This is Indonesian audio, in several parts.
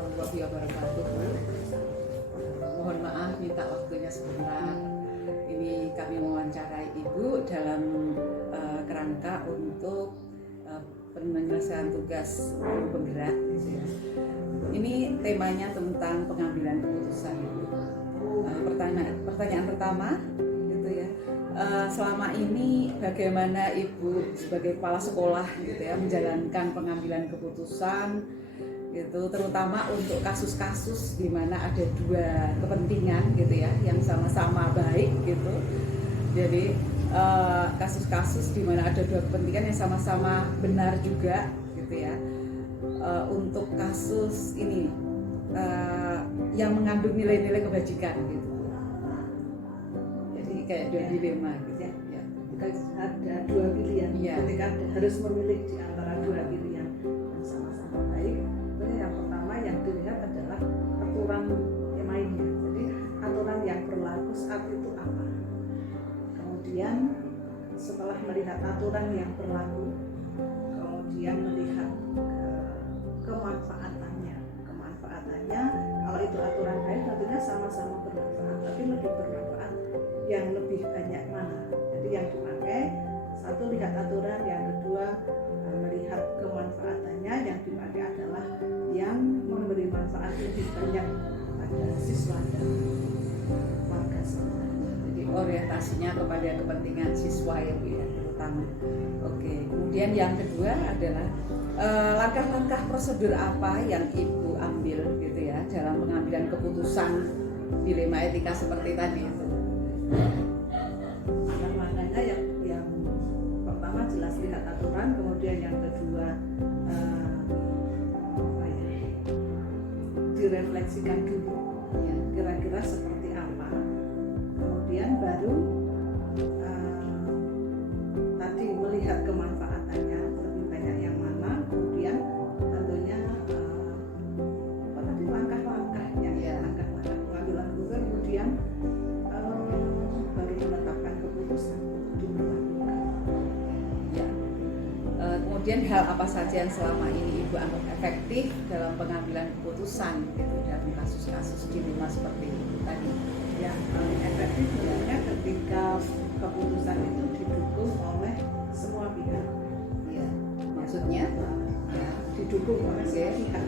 warahmatullahi wabarakatuh. Mohon maaf minta waktunya sebentar. Ini kami mewawancarai Ibu dalam kerangka untuk penyelesaian tugas guru penggerak. Ini temanya tentang pengambilan keputusan. Pertanyaan pertama, gitu ya. Selama ini bagaimana Ibu sebagai kepala sekolah, gitu ya, menjalankan pengambilan keputusan, gitu, terutama untuk kasus-kasus di mana ada dua kepentingan, gitu ya, yang sama-sama baik, gitu. Jadi kasus-kasus di mana ada dua kepentingan yang sama-sama benar juga, gitu ya. Untuk kasus ini yang mengandung nilai-nilai kebajikan, gitu. Jadi kayak dua dilema, gitu ya. Ada dua pilihan, ya. Ketika harus memilih di antara dua pilihan yang sama-sama baik, yang pertama yang dilihat adalah aturan yang mainnya. Jadi aturan yang berlaku saat itu apa. Kemudian setelah melihat aturan yang berlaku, kemudian melihat kemanfaatannya. Kalau itu aturan baik tentunya sama-sama bermanfaat, tapi lebih bermanfaat yang lebih banyak mana. Jadi yang dipakai satu lihat aturan, yang kedua melihat kemanfaatannya. Yang dipakai adalah yang memberi manfaat lebih banyak pada siswa dan warga sekolah. Jadi orientasinya kepada kepentingan siswa ya Bu ya, terutama. Oke. Kemudian yang kedua adalah langkah-langkah prosedur apa yang Ibu ambil, gitu ya, dalam pengambilan keputusan dilema etika seperti tadi itu. Langkah-langkahnya yang pertama jelas lihat aturan, kemudian yang kedua direfleksikan dulu ya, kira-kira seperti apa, kemudian baru tadi melihat kemanfaatannya lebih banyak yang mana, kemudian tentunya langkah-langkahnya ya, langkah-langkah pengambilan keputusan, kemudian baru menetapkan keputusan diberlakukan. Ya. Kemudian hal apa saja yang selama ini Ibu anggap efektif dalam pengambilan keputusan, gitu, dalam kasus-kasus dilema seperti itu tadi? Yang paling efektif sebenarnya ketika keputusan itu didukung oleh semua pihak. Ya. Maksudnya? Ya, didukung oleh semua pihak.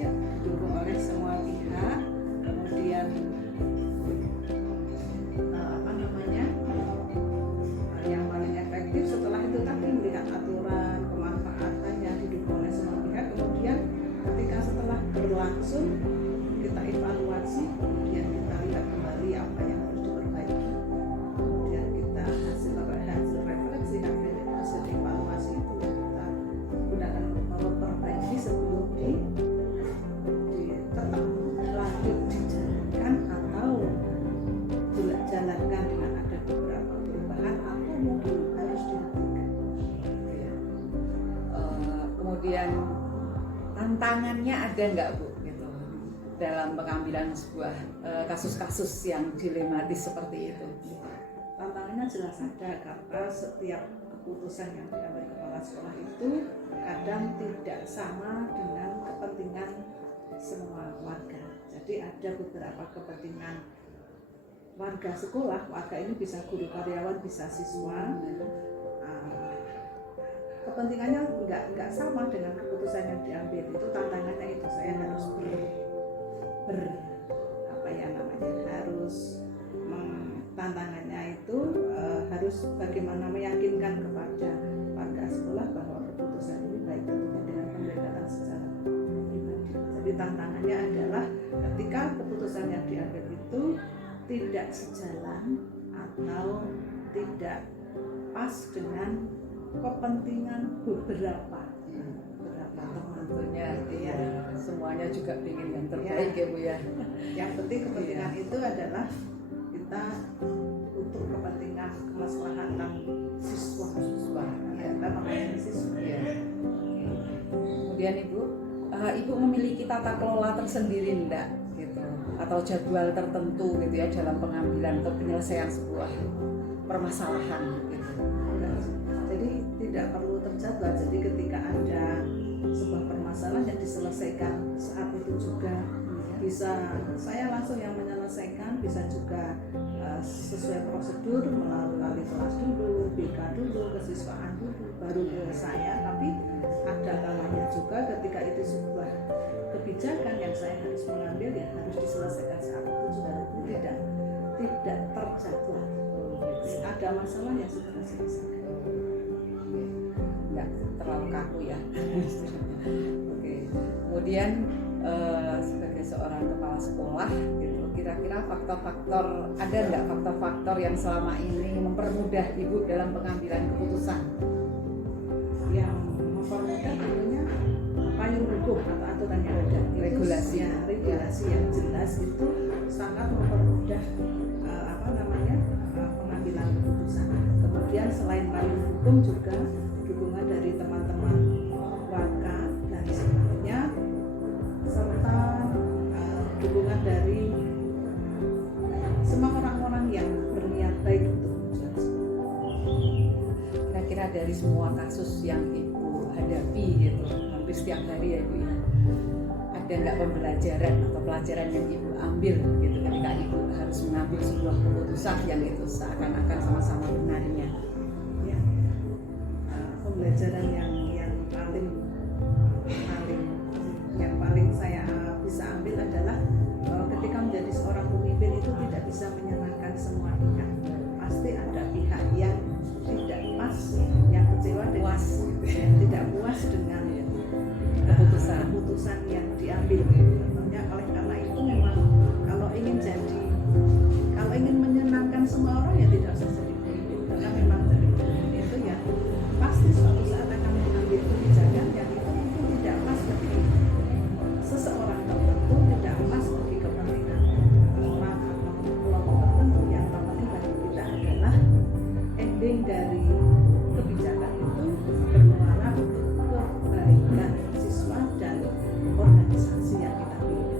Ya. Didukung oleh semua pihak. Kemudian yang paling efektif setelah itu tadi melihat aturan, kemanfaatannya, didukung oleh semua pihak. Kemudian ketika setelah berlangsung kita evaluasi, kemudian kita lihat kembali apa yang harus diperbaiki, kemudian kita hasil refleksi, hasil evaluasi itu kita gunakan memperbaiki sebelum tetap lanjut dijalankan atau dijalankan dengan ada beberapa perubahan atau mungkin harus dihentikan. Kemudian tantangannya ada nggak Bu, gitu, dalam pengambilan sebuah kasus-kasus yang dilematis seperti itu? Tantangannya jelas ada, karena setiap keputusan yang diambil kepala sekolah itu kadang tidak sama dengan kepentingan semua warga. Jadi ada beberapa kepentingan warga sekolah, warga ini bisa guru, karyawan, bisa siswa. Kepentingannya nggak sama dengan keputusan yang diambil. Itu tantangannya, itu saya harus tantangannya itu harus bagaimana meyakinkan kepada warga sekolah bahwa keputusan ini baik, tentunya dengan pendekatan secara pribadi. Jadi tantangannya adalah ketika keputusan yang diambil itu tidak sejalan atau tidak pas dengan kepentingan beberapa teman. Tentunya ya, semuanya juga ingin yang terbaik ya Bu ya. Yang penting kepentingan itu adalah kita untuk kepentingan kemaslahatan siswa ya, kita melayani siswa. Ya. Kemudian Ibu memiliki tata kelola tersendiri enggak, gitu, atau jadwal tertentu, gitu ya, dalam pengambilan atau penyelesaian sebuah permasalahan, gitu. Jadi tidak perlu terjadwal. Jadi ketika ada sebuah permasalahan masalah yang diselesaikan saat itu juga. Bisa saya langsung yang menyelesaikan, bisa juga sesuai prosedur melalui wali kelas dulu, BK dulu, kesiswaan dulu, baru ke saya. Tapi ada kalanya juga ketika itu sebuah kebijakan yang saya harus mengambil, ya harus diselesaikan saat itu juga, tidak terjadwal. Ada masalah yang segera selesai. Nggak terlalu kaku ya. Oke. Kemudian sebagai seorang kepala sekolah gitu, kira-kira faktor-faktor, ada nggak faktor-faktor yang selama ini mempermudah Ibu dalam pengambilan keputusan? Yang mempermudah tentunya payung hukum atau aturan yang ada, Regulasi. regulasi yang jelas itu sangat mempermudah pengambilan keputusan. Kemudian selain payung hukum juga dukungan dari teman-teman warga dan sebagainya, serta dukungan dari semua orang-orang yang berniat baik untuk menjadi. Kira-kira dari semua kasus yang Ibu hadapi gitu, hampir setiap hari ya Ibu ya, ada nggak pembelajaran atau pelajaran yang Ibu ambil gitu ketika Ibu harus mengambil sebuah keputusan yang itu seakan-akan sama-sama benarnya? Ya, pembelajaran yang paling saya bisa ambil adalah bahwa ketika menjadi seorang pemimpin itu tidak bisa menyenangkan semua pihak. Pasti ada pihak yang tidak pas, yang kecewa dengan tidak puas dengan keputusan yang diambil. Tentunya oleh karena itu memang kalau ingin menyenangkan semua orang, ya tidak usah jadi pemimpin, karena memang jadi pemimpin itu ya pasti suatu saat akan mengambil kebijakan yang itu mungkin tidak pas bagi seseorang tertentu, tidak pas bagi kepentingan orang atau kelompok tertentu. Yang terpenting bagi kita adalah ending dari kebijakan itu bermuara untuk kebaikan siswa dan organisasi yang kita pilih.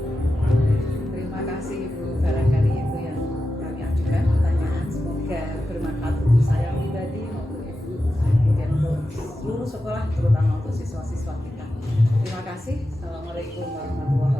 Terima kasih Ibu, barangkali itu yang kami ajukan pertanyaan, semoga bermanfaat untuk saya pribadi maupun Ibu, kemudian untuk seluruh sekolah, terutama untuk siswa-siswa kita. Terima kasih. Assalamualaikum warahmatullahi wabarakatuh.